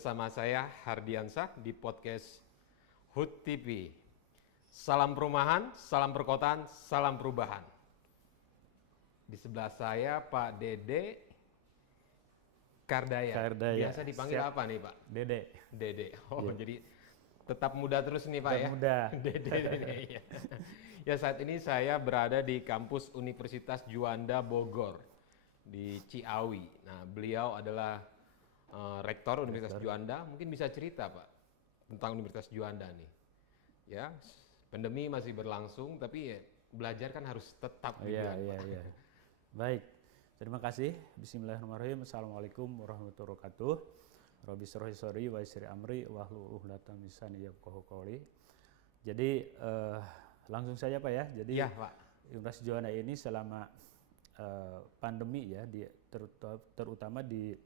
bersama saya Hardiansah di podcast HUT TV. Salam perumahan, salam perkotaan, salam perubahan. Di sebelah saya Pak Dede Kardaya. Biasa dipanggil Siap. apa nih Pak? Dede. Dede. Jadi tetap muda terus nih Pak ya? Muda. Dede. Ya. Ya, saat ini saya berada di kampus Universitas Juanda Bogor di Ciawi. Nah, beliau adalah Rektor Universitas Juanda. Mungkin bisa cerita Pak tentang Universitas Juanda nih. Ya, pandemi masih berlangsung, tapi ya, belajar kan harus tetap di Juanda. Iya. Baik, terima kasih. Bismillahirrahmanirrahim. Assalamualaikum warahmatullahi wabarakatuh. Rabbi shrah li sadri wa yassir amri wahlul 'uqdatam min lisani yafqahu qawli. Jadi langsung saja Pak ya. Jadi ya, Pak. Universitas Juanda ini selama pandemi ya, terutama di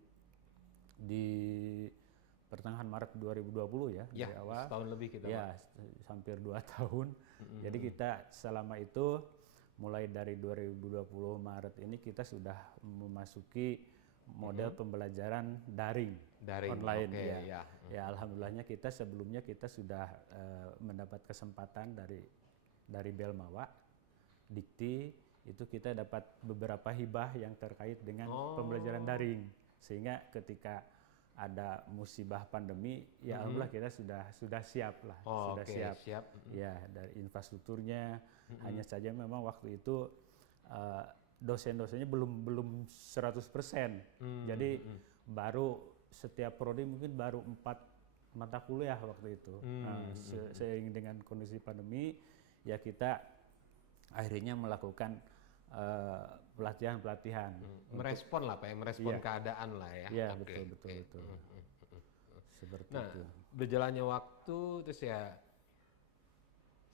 pertengahan Maret 2020 ya, dari awal. Setahun lebih kita. Ya, hampir 2 tahun. Jadi kita selama itu mulai dari 2020 Maret ini kita sudah memasuki model pembelajaran daring online ya. Alhamdulillahnya kita sebelumnya kita sudah mendapat kesempatan dari Belmawa, Dikti, itu kita dapat beberapa hibah yang terkait dengan pembelajaran daring, sehingga ketika ada musibah pandemi ya alhamdulillah kita sudah siap lah, siap. Ya, dari infrastrukturnya. Hanya saja memang waktu itu dosen-dosennya belum 100%. Jadi baru setiap prodi mungkin baru 4 mata kuliah waktu itu. Seiring dengan kondisi pandemi ya kita akhirnya melakukan pelatihan. Merespon lah Pak, merespon keadaan lah ya. Iya, betul. Seperti itu. Berjalannya waktu terus ya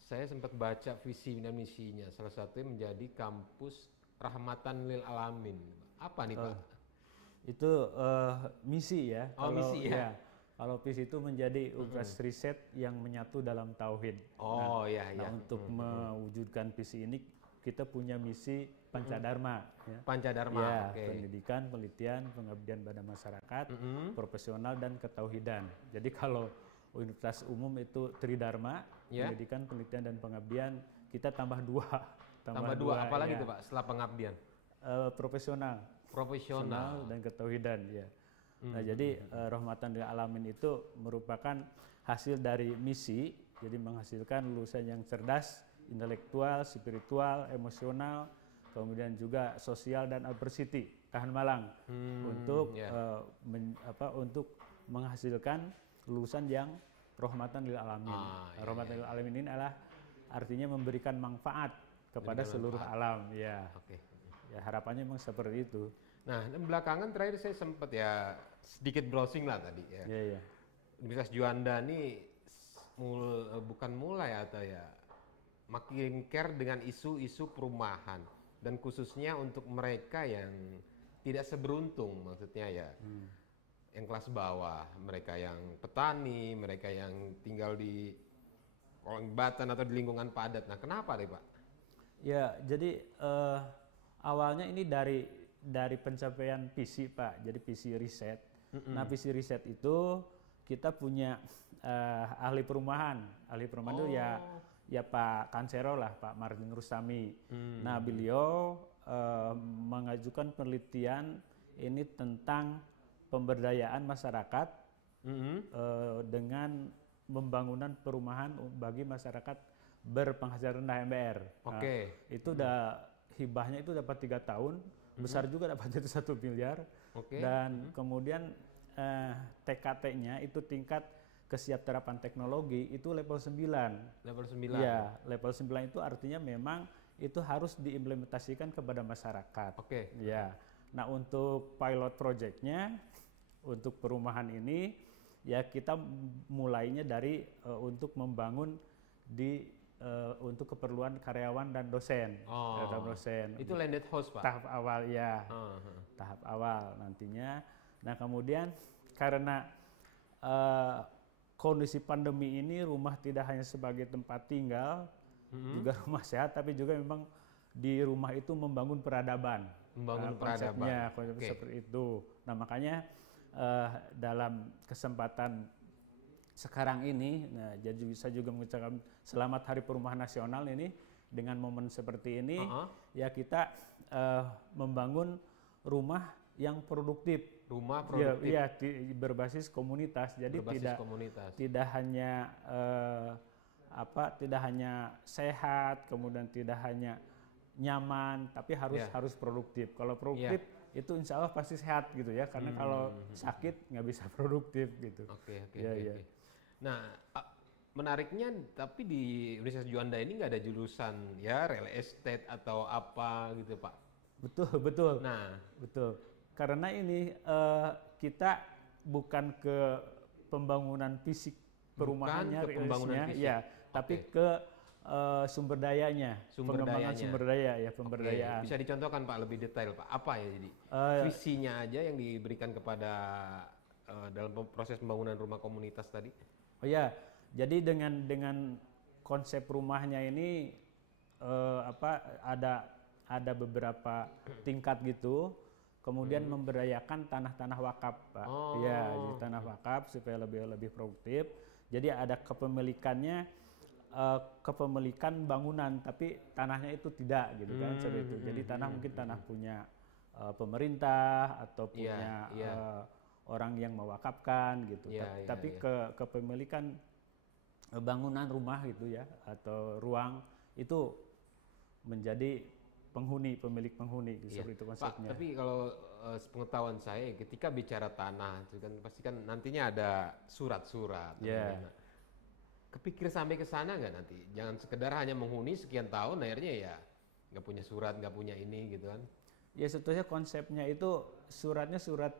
saya sempat baca visi dan misinya. Salah satunya menjadi kampus rahmatan lil alamin. Apa nih Pak? Itu misi ya. Misi ya. Kalau visi itu menjadi universitas riset yang menyatu dalam tauhid. Untuk mewujudkan visi ini kita punya misi Pancadharma. Ya. Pancadharma, pendidikan, penelitian, pengabdian pada masyarakat, profesional dan ketauhidan. Jadi kalau universitas umum itu Tridharma, pendidikan, penelitian dan pengabdian, kita tambah 2. Tambah 2, apalagi itu Pak setelah pengabdian? Profesional dan ketauhidan ya. Nah, jadi rahmatan lil alamin itu merupakan hasil dari misi, jadi menghasilkan lulusan yang cerdas, intelektual, spiritual, emosional, kemudian juga sosial dan adversity, tahan malang, untuk untuk menghasilkan lulusan yang rahmatan lil alamin. Rahmatan lil alamin ini adalah artinya memberikan manfaat kepada seluruh alam ya. Ya, harapannya memang seperti itu. Nah, belakangan terakhir saya sempat ya sedikit browsing lah tadi ya. Iya. Universitas Juanda ini bukan mulai atau ya makin care dengan isu-isu perumahan dan khususnya untuk mereka yang tidak seberuntung, maksudnya ya yang kelas bawah, mereka yang petani, mereka yang tinggal di kolong jembatan atau di lingkungan padat. Nah, kenapa deh Pak? Ya, jadi awalnya ini dari pencapaian visi Pak, jadi visi riset. Nah, visi riset itu kita punya ahli perumahan itu ya Pak Kansero lah, Pak Martin Rustami. Nah, beliau mengajukan penelitian ini tentang pemberdayaan masyarakat dengan pembangunan perumahan bagi masyarakat berpenghasilan rendah MBR. Itu udah hibahnya itu dapat 3 tahun, besar juga dapatnya itu 1 miliar. Dan kemudian TKT-nya itu tingkat kesiapterapan teknologi itu level 9. Level 9. Ya, level 9 itu artinya memang itu harus diimplementasikan kepada masyarakat. Ya. Nah, untuk pilot project-nya untuk perumahan ini ya kita mulainya dari untuk membangun untuk keperluan karyawan dan dosen. Itu landed house Pak? Tahap awal ya. Tahap awal nantinya. Nah, kemudian karena kondisi pandemi ini rumah tidak hanya sebagai tempat tinggal, juga rumah sehat, tapi juga memang di rumah itu membangun peradaban. Membangun konsepnya seperti itu. Nah, makanya dalam kesempatan sekarang ini, nah, jadi bisa juga mengucapkan selamat Hari Perumahan Nasional ini dengan momen seperti ini, ya kita membangun rumah yang produktif. Rumah produktif. Ya, berbasis komunitas. Jadi tidak hanya tidak hanya sehat, kemudian tidak hanya nyaman, tapi harus produktif. Kalau produktif itu insya Allah pasti sehat gitu ya, karena kalau sakit nggak bisa produktif gitu. Oke. Nah, menariknya tapi di Universitas Juanda ini nggak ada jurusan ya real estate atau apa gitu Pak? Betul. Nah, betul. Karena ini kita bukan ke pembangunan fisik perumahannya, ya, tapi ke sumber dayanya, pengembangan sumber daya ya, pemberdayaan. Bisa dicontohkan Pak lebih detail Pak, apa ya jadi visinya aja yang diberikan kepada dalam proses pembangunan rumah komunitas tadi? Oh ya, jadi dengan konsep rumahnya ini ada beberapa tingkat gitu, kemudian memberdayakan tanah-tanah wakaf Pak. Ya, jadi tanah wakaf supaya lebih produktif. Jadi ada kepemilikannya. Kepemilikan bangunan, tapi tanahnya itu tidak gitu kan, seperti itu. Jadi tanah mungkin tanah punya pemerintah atau punya orang yang mewakafkan gitu. Tapi kepemilikan bangunan rumah gitu ya atau ruang itu menjadi pemilik penghuni gitu, seperti itu konsepnya. Pak, tapi kalau sepengetahuan saya ketika bicara tanah itu kan pasti kan nantinya ada surat-surat. Kepikir sampai ke sana nggak nanti? Jangan sekedar hanya menghuni sekian tahun, akhirnya ya nggak punya surat, nggak punya ini gitu kan? Ya sebetulnya konsepnya itu suratnya surat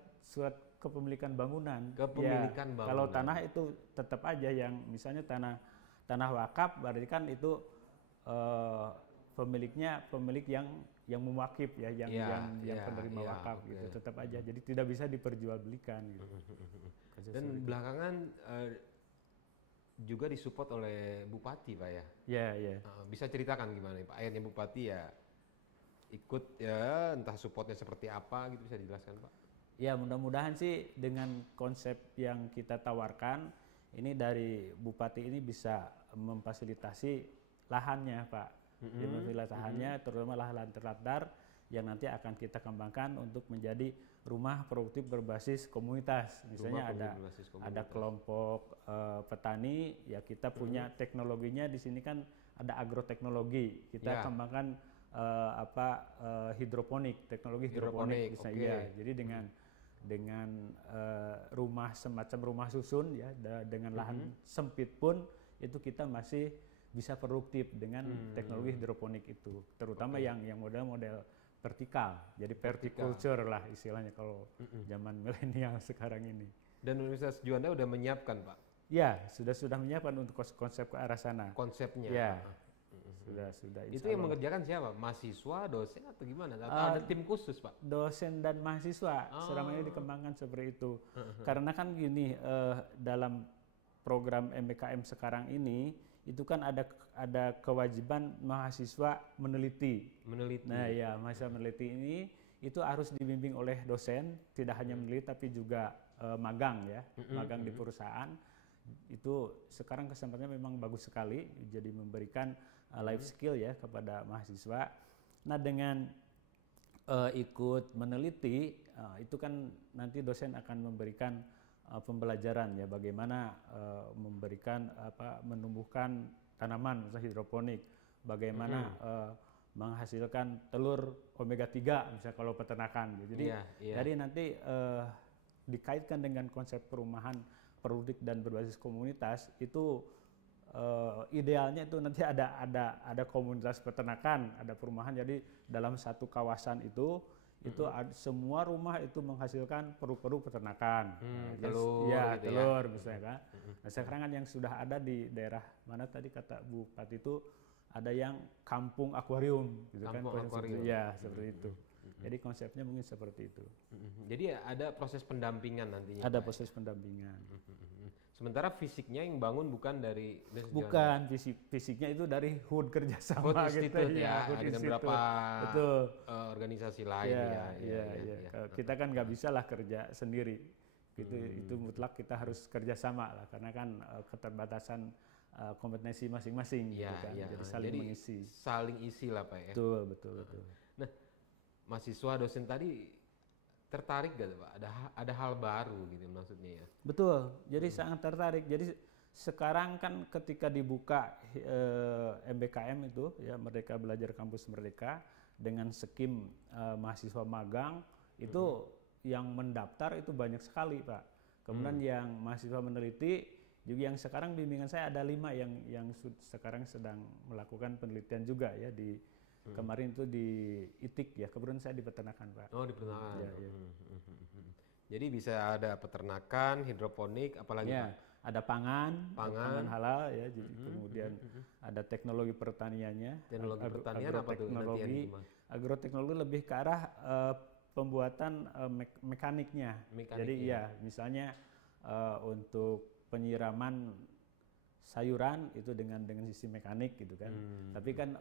kepemilikan bangunan. Kepemilikan bangunan. Kalau tanah itu tetap aja yang misalnya tanah wakaf, berarti kan itu pemilik yang mewakif ya, yang penerima wakaf gitu, tetap aja. Jadi tidak bisa diperjualbelikan gitu. Dan belakangan juga disupport oleh Bupati Pak ya? Iya. Bisa ceritakan gimana Pak? Akhirnya Bupati ya ikut ya, entah supportnya seperti apa gitu, bisa dijelaskan Pak? Ya mudah-mudahan sih dengan konsep yang kita tawarkan ini dari Bupati ini bisa memfasilitasi lahannya Pak. Jadi memfasilitasi lahannya, terutama lahan terlantar yang nanti akan kita kembangkan untuk menjadi rumah produktif berbasis komunitas. Misalnya ada kelompok petani, ya kita punya teknologinya di sini kan ada agroteknologi. Kita kembangkan hidroponik, teknologi hidroponik bisa Jadi dengan rumah semacam rumah susun ya, dengan lahan sempit pun itu kita masih bisa produktif dengan teknologi hidroponik itu, terutama yang model-model vertikal, jadi verticulture lah istilahnya kalau zaman milenial sekarang ini. Dan Universitas Juanda udah menyiapkan Pak? Ya, sudah menyiapkan untuk konsep ke arah sana. Konsepnya? Ya, sudah. Itu yang mengerjakan siapa? Mahasiswa, dosen atau gimana? Atau ada tim khusus Pak? Dosen dan mahasiswa, selama ini dikembangkan seperti itu. Karena kan gini, dalam program MBKM sekarang ini, itu kan ada kewajiban mahasiswa meneliti. Nah ya, mahasiswa meneliti ini itu harus dibimbing oleh dosen, tidak hanya meneliti tapi juga magang ya, magang di perusahaan. Itu sekarang kesempatannya memang bagus sekali, jadi memberikan life skill ya kepada mahasiswa. Nah dengan ikut meneliti itu kan nanti dosen akan memberikan pembelajaran ya, bagaimana menumbuhkan tanaman misalnya hidroponik, bagaimana menghasilkan telur omega 3 misalnya kalau peternakan gitu. Jadi nanti dikaitkan dengan konsep perumahan produktif dan berbasis komunitas itu idealnya itu nanti ada komunitas peternakan, ada perumahan, jadi dalam satu kawasan itu semua rumah itu menghasilkan produk-produk peternakan, telur misalnya kan. Nah sekarang kan yang sudah ada di daerah mana tadi kata Bupati itu ada yang kampung akuarium gitu kan, seperti itu. Jadi konsepnya mungkin seperti itu. Jadi ada proses pendampingan nantinya. Ada proses pendampingan. Sementara fisiknya yang bangun bukan dari fisiknya itu dari HUD kerjasama HUD Institute ya, dengan beberapa betul. Organisasi lain Kita kan nggak bisa lah kerja sendiri. Gitu, itu mutlak kita harus kerjasama lah, karena kan keterbatasan kompetensi masing-masing gitu kan, jadi saling mengisi. Saling isi lah Pak ya. Betul, betul, betul. Nah, mahasiswa dosen tadi tertarik gak Pak? Ada hal baru gitu maksudnya ya? Betul, jadi sangat tertarik. Jadi sekarang kan ketika dibuka MBKM itu ya, Merdeka Belajar Kampus Merdeka dengan skim mahasiswa magang itu yang mendaftar itu banyak sekali Pak. Kemudian yang mahasiswa meneliti juga, yang sekarang bimbingan saya ada 5 yang sekarang sedang melakukan penelitian juga ya di kemarin itu di ITIK ya, kebetulan saya di peternakan Pak. Oh di peternakan. Ya, ya. Jadi bisa ada peternakan, hidroponik, apalagi ya, Pak? ada pangan halal ya, jadi kemudian ada teknologi pertaniannya. Teknologi pertanian apa tuh? Agroteknologi lebih ke arah pembuatan mekaniknya. Jadi ya misalnya untuk penyiraman sayuran itu dengan sistem mekanik gitu kan. Tapi kan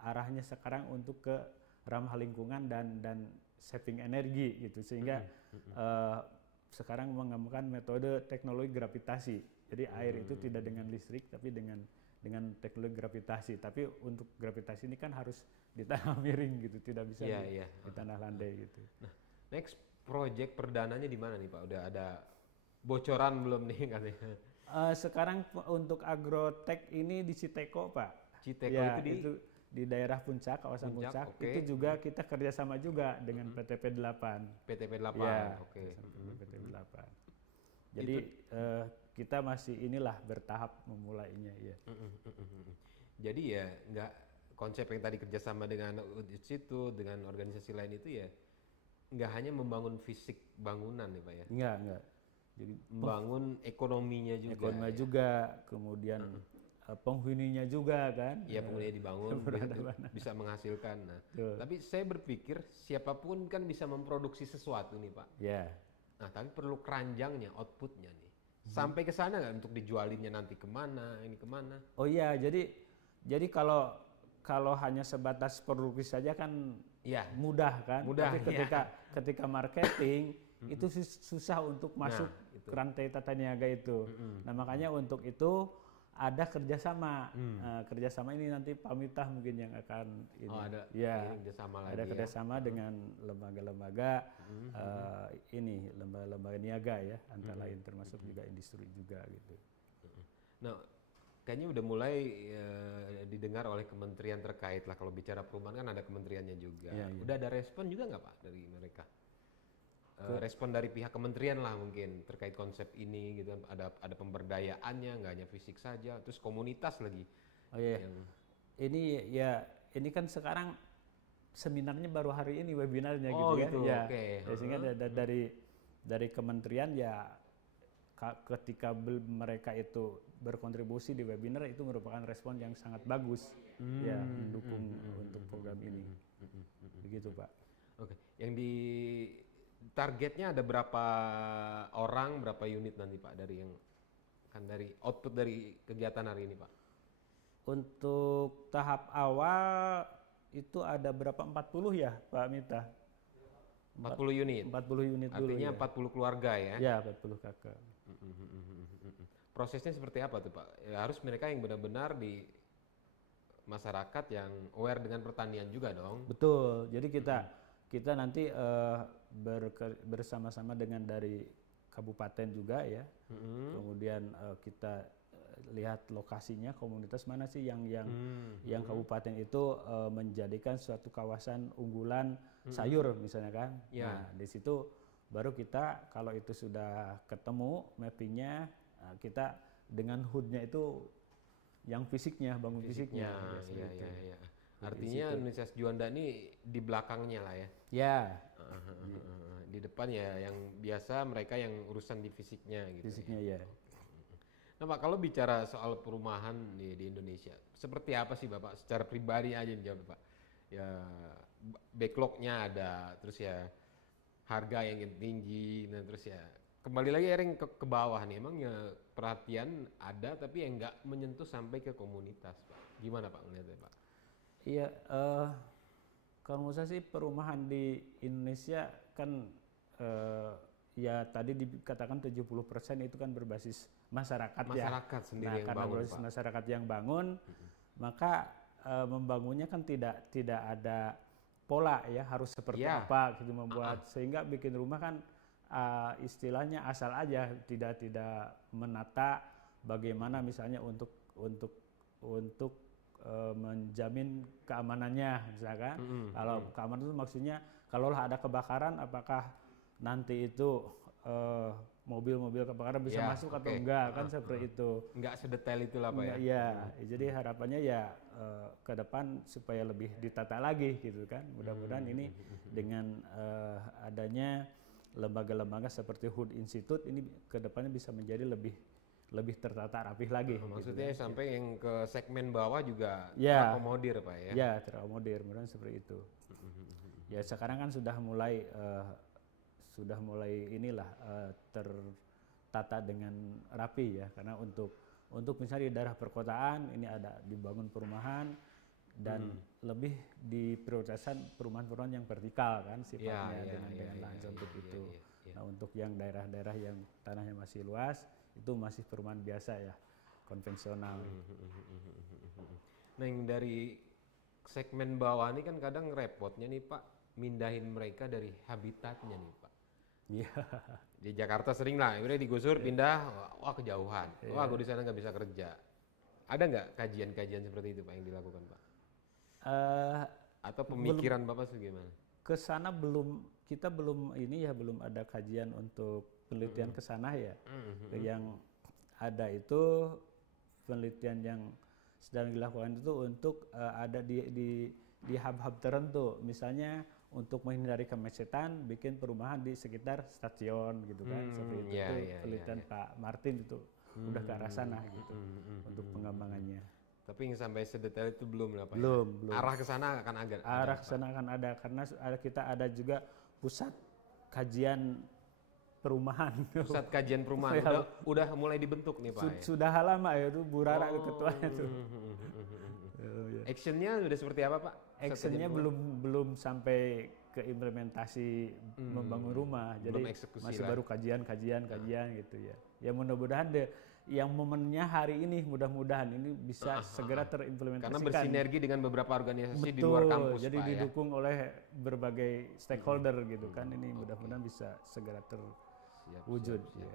arahnya sekarang untuk ke ramah lingkungan dan saving energi gitu, sehingga sekarang mengembangkan metode teknologi gravitasi. Jadi air itu tidak dengan listrik tapi dengan teknologi gravitasi. Tapi untuk gravitasi ini kan harus di tanah miring gitu, tidak bisa di tanah landai gitu. Nah, next project perdananya di mana nih Pak? Udah ada bocoran belum nih katanya? Sekarang untuk agrotech ini di Citeko Pak. Citeko ya, itu di daerah Puncak, kawasan Puncak. Okay. Itu juga kita kerjasama juga dengan PTP 8. PTP 8, ya, oke. PTP 8. Jadi kita masih bertahap memulainya ya. Jadi ya nggak, konsep yang tadi kerjasama dengan institut, dengan organisasi lain itu ya nggak hanya membangun fisik bangunan ya Pak ya? Enggak. Jadi membangun ekonominya juga. Ekonominya juga, kemudian penghuninya juga kan. Iya, penghuninya dibangun, bisa menghasilkan. Nah, tapi saya berpikir siapapun kan bisa memproduksi sesuatu nih Pak. Ya. Nah, tapi perlu keranjangnya, outputnya nih. Sampai ke sana nggak untuk dijualinnya nanti kemana, ini kemana? Oh iya, jadi kalau hanya sebatas produksi saja kan mudah kan. Mudah, tapi ketika marketing itu susah untuk masuk ke rantai tata niaga itu. Nah makanya untuk itu ada kerjasama. Kerjasama ini nanti Pak Mitah mungkin yang akan ini. Oh, ada kerjasama lagi. Ada kerjasama dengan lembaga-lembaga lembaga-lembaga niaga ya, antara lain termasuk juga industri juga gitu. Nah, kayaknya udah mulai didengar oleh kementerian terkait lah. Kalau bicara perumahan kan ada kementeriannya juga. Udah ada respon juga nggak Pak dari mereka? Respon dari pihak kementerian lah mungkin terkait konsep ini gitu, ada pemberdayaannya, nggak hanya fisik saja, terus komunitas lagi. Oh iya. Ini kan sekarang seminarnya baru hari ini, webinarnya gitu ya. Okay. Sehingga dari kementerian ya ketika mereka itu berkontribusi di webinar itu merupakan respon yang sangat bagus ya, mendukung untuk program ini. Begitu Pak. Oke. Yang di targetnya ada berapa orang, berapa unit nanti Pak dari output dari kegiatan hari ini Pak? Untuk tahap awal itu ada berapa, 40 ya Pak Mita? 40 unit? 40 unit dulu. Artinya 40 keluarga ya? Ya, 40 kakak. Prosesnya seperti apa tuh Pak? Ya, harus mereka yang benar-benar di masyarakat yang aware dengan pertanian juga dong? Betul, jadi kita nanti bersama-sama dengan dari kabupaten juga ya, kemudian kita lihat lokasinya, komunitas mana sih yang kabupaten itu menjadikan suatu kawasan unggulan sayur misalnya kan. Nah di situ baru kita kalau itu sudah ketemu mappingnya, kita dengan HUD-nya itu yang fisiknya, bangun fisiknya. Iya. Artinya Universitas Juanda ini di belakangnya lah ya? Ya. Di depan ya yang biasa mereka yang urusan di fisiknya gitu. Fisiknya ya. Nah Pak, kalau bicara soal perumahan di Indonesia, seperti apa sih Bapak secara pribadi aja jawab Pak? Ya backlognya ada, terus ya harga yang tinggi, dan terus ya kembali lagi ke bawah nih, emang ya perhatian ada tapi yang nggak menyentuh sampai ke komunitas Pak. Gimana Pak melihatnya Pak? Iya, kalau menurut saya sih perumahan di Indonesia kan ya tadi dikatakan 70% itu kan berbasis masyarakat ya. Masyarakat sendiri Nah, yang karena bangun, berbasis Pak. masyarakat yang bangun, maka membangunnya kan tidak ada pola ya, harus seperti Ya. apa gitu membuat, sehingga bikin rumah kan istilahnya asal aja, tidak menata bagaimana misalnya untuk menjamin keamanannya misalkan. Kalau keamanan itu maksudnya kalau ada kebakaran, apakah nanti itu mobil-mobil kebakaran bisa Ya, masuk oke. atau enggak, kan seperti itu. Nggak sedetail itulah Pak ya. Iya, jadi harapannya ya ke depan supaya lebih ditata lagi gitu kan. Mudah-mudahan ini dengan adanya lembaga-lembaga seperti HUD Institute ini ke depannya bisa menjadi lebih tertata rapih lagi. Maksudnya gitu kan. sampai yang ke segmen bawah juga Ya. terakomodir Pak ya. Ya, terakomodir, mudah seperti itu. Ya sekarang kan sudah mulai inilah tertata dengan rapi ya, karena untuk misalnya di daerah perkotaan ini ada dibangun perumahan dan lebih diprioritaskan perumahan-perumahan yang vertikal kan sifatnya dengan lahan untuk itu. Nah untuk yang daerah-daerah yang tanahnya masih luas itu masih perumahan biasa ya, konvensional. Nah yang dari segmen bawah ini kan kadang repotnya nih Pak, mindahin mereka dari habitatnya nih Pak. Iya. Di Jakarta sering lah, udah digusur pindah, wah kejauhan, wah gue di sana nggak bisa kerja. Ada nggak kajian-kajian seperti itu Pak yang dilakukan Pak? Atau pemikiran Bapak gimana? Ke sana kita belum ada kajian untuk penelitian ke sana ya. Yang ada itu penelitian yang sedang dilakukan itu untuk ada di hub-hub tertentu, misalnya untuk menghindari kemacetan bikin perumahan di sekitar stasiun gitu kan, seperti itu. Penelitian Pak Martin itu udah ke arah sana gitu untuk pengembangannya. Tapi yang sampai sedetail itu belum lah Pak. Belum. Arah ke sana akan Arah ke sana akan ada karena kita ada juga pusat kajian perumahan. Pusat kajian perumahan udah mulai dibentuk nih Pak. Sudah lama ya itu Bu Rara ketuanya tuh. Actionnya sudah seperti apa Pak? Actionnya belum sampai ke implementasi membangun rumah, jadi masih baru kajian gitu ya. Ya mudah-mudahan yang momennya hari ini mudah-mudahan ini bisa segera terimplementasikan. Karena bersinergi dengan beberapa organisasi di luar kampus jadi Pak, didukung oleh berbagai stakeholder gitu kan, ini mudah-mudahan bisa segera terwujud. Ya.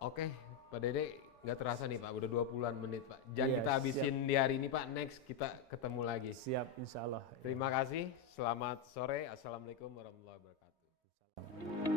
Oke Pak Dede, nggak terasa nih Pak, udah 20-an menit Pak. Jangan kita habisin di hari ini Pak, next kita ketemu lagi. Siap, insya Allah. Terima kasih, selamat sore, assalamualaikum warahmatullahi wabarakatuh.